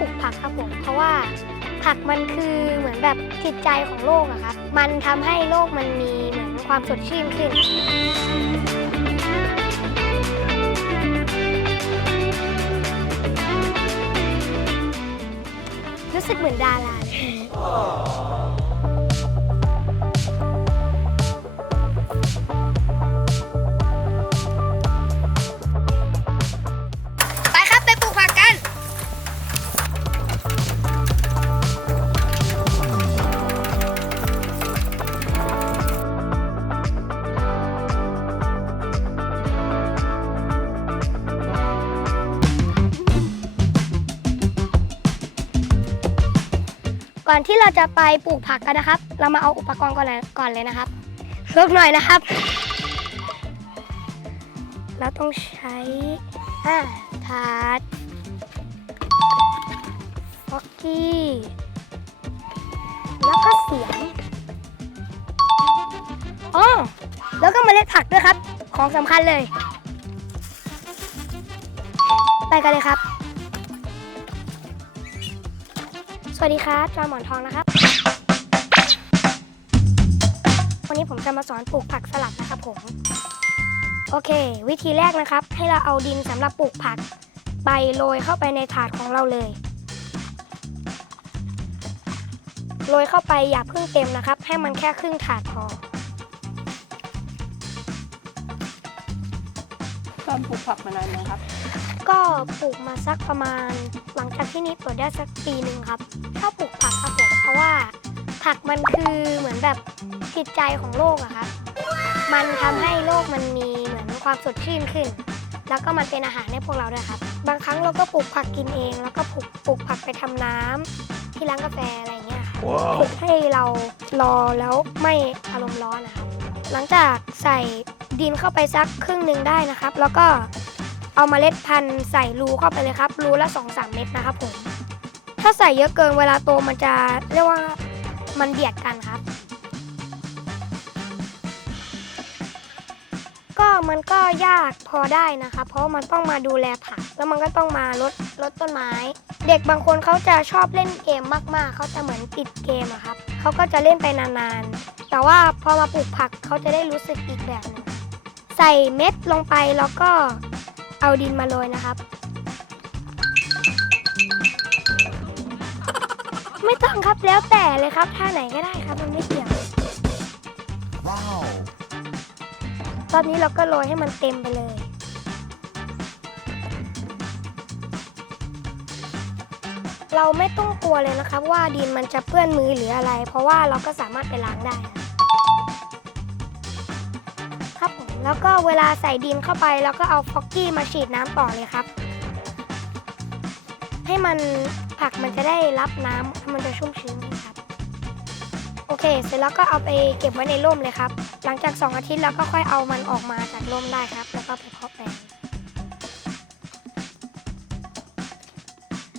ปลูกผักครับผม เพราะว่าผักมันคือเหมือนแบบจิตใจของโลกอะครับ มันทำให้โลกมันมีเหมือนความสดชื่นขึ้น รู้สึกเหมือนดาราเลย ก่อนที่เราจะไปปลูกผักกันนะครับ เรามาเอาอุปกรณ์ก่อนเลยก่อนเลยนะครับเลิกหน่อยนะครับ เราต้องใช้อ่าถาดฟอกกี้แล้วก็เสียงอ๋อแล้วก็เมล็ดผักด้วยครับ ของสำคัญเลย ไปกันเลยครับ สวัสดีครับจอหมอนทองนะครับ วันนี้ผมจะมาสอนปลูกผักสลัดนะครับผม โอเค วิธีแรกนะครับ ให้เราเอาดินสำหรับปลูกผัก ใบโรยเข้าไปในถาดของเราเลย โรยเข้าไปอย่าเพิ่งเต็มนะครับ ให้มันแค่ครึ่งถาดพอตอนปลูกผักมานานยังครับ ก็ปลูกมาสักประมาณ หลังจากที่นี้เปิดได้สักปีหนึ่งครับชอบปลูกผักครับผมเพราะว่าผักมันคือเหมือนแบบจิตใจของโลกอะครับ มันทำให้โลกมันมีเหมือนความสดชื่นขึ้น แล้วก็มันเป็นอาหารให้พวกเราด้วยครับ บางครั้งเราก็ปลูกผักกินเอง แล้วก็ปลูกปลูกผักไปทำน้ำที่ร้านกาแฟอะไรอย่างเงี้ยครับปลูกให้เรารอแล้วไม่อารมณ์ร้อนนะครับหลังจากใส่ดินเข้าไปสักครึ่งหนึ่งได้นะครับ แล้วก็ เอาเมล็ดพันธุ์ใส่รูเข้าไปเลยครับรูละ2-3 เม็ดนะครับผมถ้าใส่เยอะเกินเวลาโตมันจะเรียกว่ามันเบียดกันครับ ก็มันก็ยากพอได้นะครับเพราะมันต้องมาดูแลผัก แล้วมันก็ต้องมาลดลดต้นไม้ เด็กบางคนเขาจะชอบเล่นเกมมากๆเขาจะเหมือนติดเกมอะครับเขาก็จะเล่นไปนานๆ แต่ว่าพอมาปลูกผักเขาจะได้รู้สึกอีกแบบนึงใส่เม็ดลงไปแล้วก็ เอาดินมาโรยนะครับ ไม่ต้องครับแล้วแต่เลยครับท่าไหนก็ได้ครับมันไม่เกี่ยว Wow. รอบนี้เราก็โรยให้มันเต็มไปเลย เราไม่ต้องกลัวเลยนะครับ ว่าดินมันจะเปื้อนมือหรืออะไร เพราะว่าเราก็สามารถไปล้างได้นะ แล้วก็เวลาใส่ดินเข้าไป แล้วก็เอาฟอกกี้มาฉีดน้ำต่อเลยครับ ให้มันผักมันจะได้รับน้ำมันจะชุ่มชื้นครับ โอเค เสร็จแล้วก็เอาไปเก็บไว้ในร่มเลยครับ หลังจาก 2 อาทิตย์แล้วก็ค่อยเอามันออกมาจากร่มได้ครับ แล้วก็ไปเพาะแปลง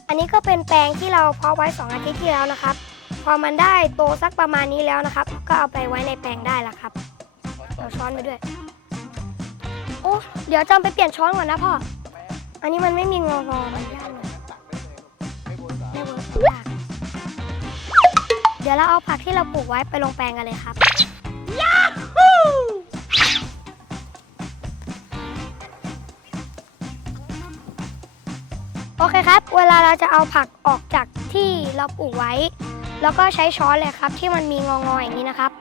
อันนี้ก็เป็นแปลงที่เราเพาะไว้ 2 อาทิตย์ที่แล้วนะครับ พอมันได้โตสักประมาณนี้แล้วนะครับ ก็เอาไปไว้ในแปลงได้แล้วครับเอาช้อนไปด้วย โอ้เดี๋ยวจำไปเปลี่ยนช้อนก่อนนะพ่อ อันนี้มันไม่มีงองอมันยากหน่อยไม่เวิร์กยากเดี๋ยวเราเอาผักที่เราปลูกไว้ไปลงแปลงกันเลยครับโอเคครับ เวลาเราจะเอาผักออกจากที่เราปลูกไว้ แล้วก็ใช้ช้อนเลยครับ ที่มันมีงองๆอย่างนี้นะครับ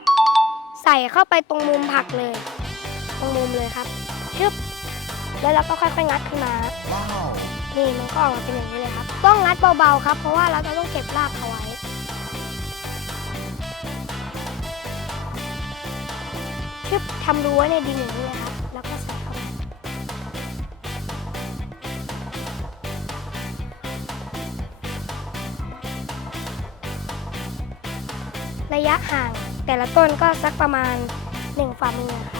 ใส่เข้าไปตรงมุมผักเลย ตรงมุมเลยครับ ชึบแล้วเราก็ค่อยๆงัดขึ้นมา Wow. นี่มันก็ออกมาเป็นอย่างนี้เลยครับ ต้องงัดเบาๆครับ เพราะว่าเราจะต้องเก็บรากเอาไว้ ชึบทำรูไว้ในดินอย่างนี้เลยครับ แล้วก็ใส่เข้าไประยะห่างแต่ละต้นก็สักประมาณ 1 ฝ่ามือครับ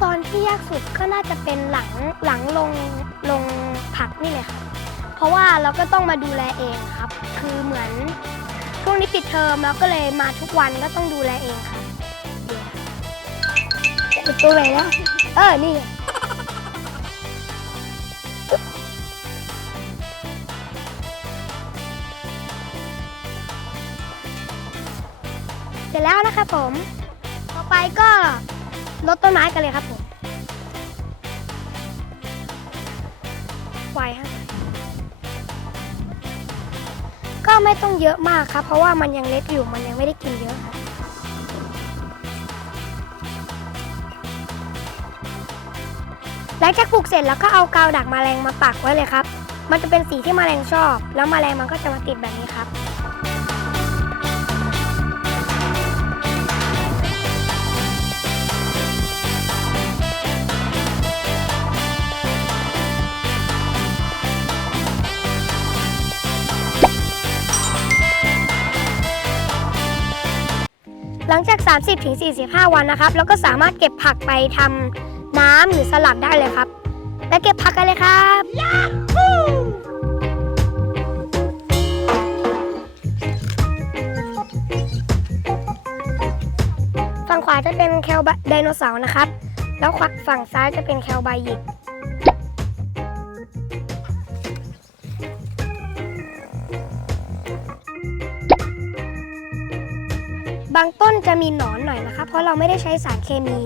ขั้นตอนที่ยากสุดก็น่าจะเป็นหลังหลังลงลงผักนี่เลยครับเพราะว่าเราก็ต้องมาดูแลเองครับ คือเหมือนช่วงนี้ปิดเทอมแล้วก็เลยมาทุกวันก็ต้องดูแลเองครับเดี๋ยวจุดตัวไหนนะเออ นี่เสร็จแล้วนะครับผม ต่อไปก็ ลดต้นไม้กันเลยครับผมไวฮะก็ไม่ต้องเยอะมากครับ เพราะว่ามันยังเล็กอยู่มันยังไม่ได้กินเยอะครับหลังจากปลูกเสร็จแล้วก็เอากาวดักแมลงมาปักไว้เลยครับ มันจะเป็นสีที่แมลงชอบ แล้วแมลงมันก็จะมาติดแบบนี้ครับ หลังจาก 30-45 วันนะครับเราก็สามารถเก็บผักไปทำน้ำหรือสลัดได้เลยครับและเก็บผักกันเลยครับฝั่งขวาจะเป็นแคลไดโนเสาร์นะครับ แล้วฝั่งซ้ายจะเป็นแคลไบหยิกางต้นจะมีหนอนหน่อยนะคะ เพราะเราไม่ได้ใช้สารเคมี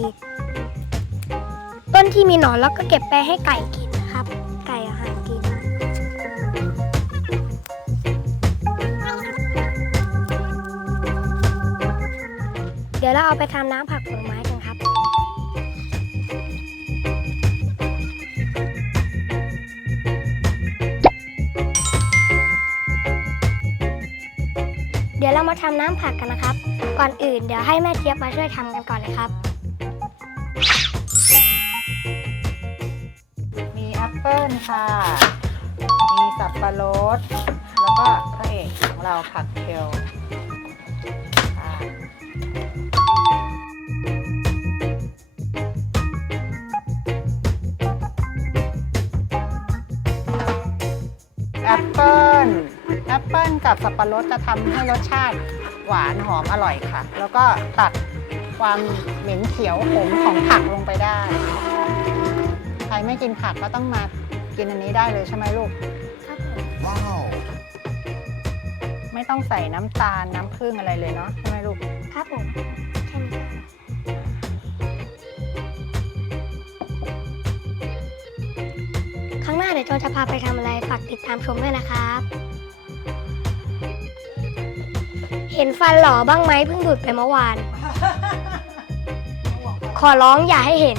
ต้นที่มีหนอนเราก็เก็บไปให้ไก่กินนะครับ ไก่อาหารกิน เดี๋ยวเราเอาไปทำน้ำผักผลไม้ ดี๋ยวเรามาทำน้ำผักกันนะครับ ก่อนอื่นเดี๋ยวให้แม่เทียบมาช่วยทำกันก่อนเลยครับ มีแอปเปิลค่ะ มีสับปะรด แล้วก็พระเอกของเราผักเคล กับสับปะรดจะทำให้รสชาติหวานหอมอร่อยค่ะ แล้วก็ตัดความเหม็นเขียวขมของผักลงไปได้ ใครไม่กินผักก็ต้องมากินอันนี้ได้เลยใช่ไหมลูก ครับผม Wow. ไม่ต้องใส่น้ำตาลน้ำผึ้งอะไรเลยเนาะใช่ไหมลูก ครับผมแค่นี้ครั้งหน้าเดี๋ยวโจจะพาไปทำอะไรฝากติดตามชมด้วยนะครับ เห็นฟันหล่อบ้างไหมเพิ่งดูดไปเมื่อวาน ขอร้องอย่าให้เห็น